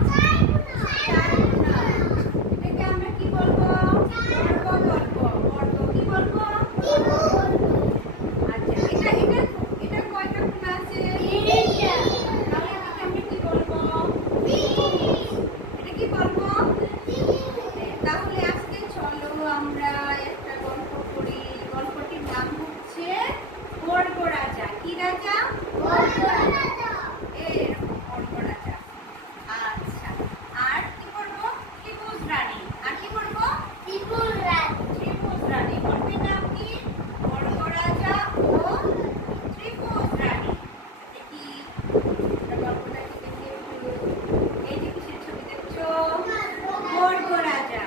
চারকোনা। এটাকে আমরা কি বলবো? বর্গ বলবো। বর্গ কি বলবো? আচ্ছা, এটা এটা এটা কয়টা কোণা আছে? তাহলে এটাকে আমরা কি বলবো? এটা কি বলবো? তাহলে আজকে চলো আমরা একটা গল্প করি। গল্পটির নাম হচ্ছে বর্গ রাজা। কি রাজা? বর্গ রাজা। বর্গ রাজা। আচ্ছা, আর কি করবো? ত্রিভুজ রানী। আর কি করবো? ত্রিভুজ রানী। ত্রিভুজ রানী। গল্পের নাম কি? বর্গ রাজা ও ত্রিভুজ রানী। দেখি গল্পটা কি দেখি একটু। এই যে কিসের ছবি দেখছো? বর্গ রাজা।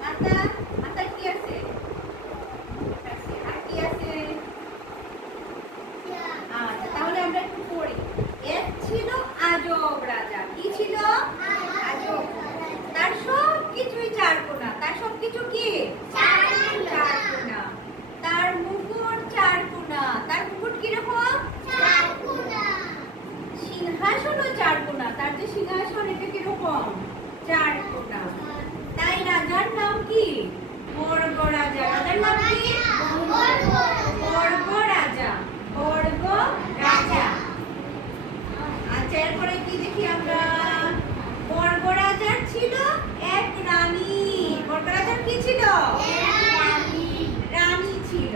মাতা মাতা কি আছে? আর কি আছে? আচ্ছা, তাহলে আমরা একটু পড়ি। এক ছিল আজব রাজা। কি ছিল? আজব। তার সব কিছুই চারকোনা। তার সব কিছু কি? চারকোনা। তার মুকুট চারকোনা। তার মুকুট কিরকম? চারকোনা। সিংহাসনও চারকোনা। তার যে সিংহাসন এটা কিরকম? চারকোনা। তাই রাজার নাম কি? বর্গ রাজা। রাজার নাম কি? বর্গ রাজা। বর্গ রাজা। আচ্ছা, এরপরে কি দেখি আমরা? বর্গ রাজার ছিল এক রানী। বর্গ রাজার কি ছিল? রানী ছিল।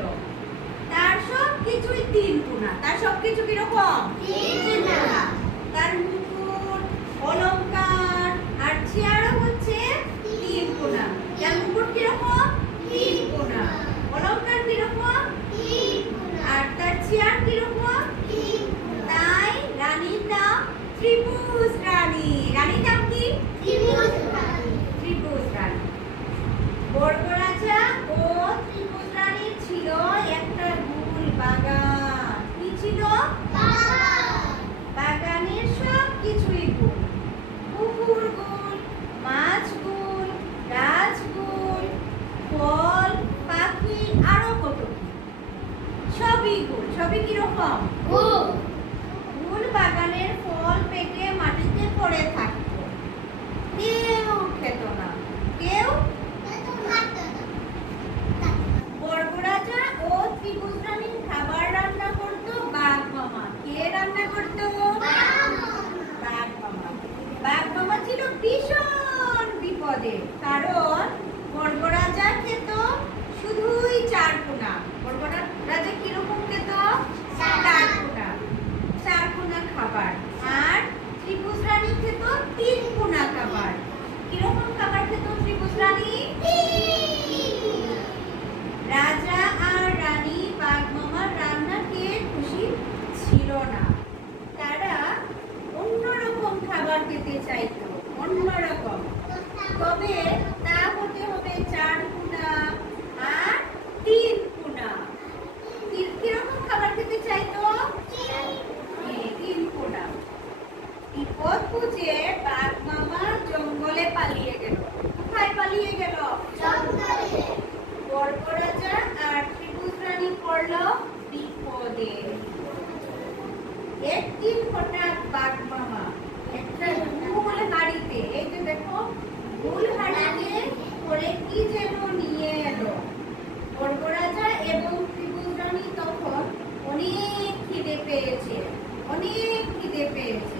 তার সব কিছুই তিন কোণা। তার সব কিছু কিরকম? তিন কোণা। তার মুকুট, অলংকার আর চেয়ারও হচ্ছে তিন কোণা। তার মুকুট কিরকম? তিন কোণা। অলংকার কিরকম? আর তার চেয়ার কিরকম? তাই রানীর নাম ত্রিভুজ রানী। রানীর নাম কি? ত্রিভুজ রানী। ত্রিভুজ রানী। বর্গ রাজা ও ত্রিভুজ রানীর ছিল একটা গুল বাগান। কি ছিল? বাগানের সব কিছুই গুল। পুকুর গুল, মাছ গুল, গাছ গুল, ফল, পাখি আরো কত কি। সবই গুল। সবই কিরকম? গুল বাগানের ফল পেকে মাটিতে পড়ে থাকতো। কেউ খেত না। কেউ বর্গ রাজা ও ত্রিভুজ রানীর খাবার রান্না করতো বাঘ মামা। কে রান্না করতো? বাঘ মামা। বাঘ মামা ছিল ভীষণ বিপদে। কারণ বর্গ রাজা খেত শুধুই চারকোনা। বর্গ রাজা কিরকম খেত? চারকোনা। চারকোনা খাবার। আর ত্রিভুজ রানী খেত তিন কোণা খাবার। কিরকম খাবার খেত ত্রিভুজ রানী? রাজা আর রানী বাঘ মামার রান্না খেয়ে খুশি ছিল না। তারা অন্যরকম খাবার খেতে চাইতো। অন্যরকম। তবে তা হতে হবে চারকোনা আর তিন কোণা। কিরকম খাবার খেতে চাইতো? তিন কোণা। বিপদ বুঝে বাঘ মামা জঙ্গলে পালিয়ে গেল। কোথায় পালিয়ে গেল? জঙ্গলে। বর্গ রাজা আর ত্রিভুজ রানী পড়ল বিপদে। একদিন হঠাৎ বাঘ মামা একটা গুল হাড়িতে, এই যে দেখো, গুল হাড়িতে করে কি যেন নিয়ে এলো। বর্গ রাজা এবং ত্রিভুজ রানী তখন অনেক খিদে পেয়েছে। অনেক খিদে পেয়েছে।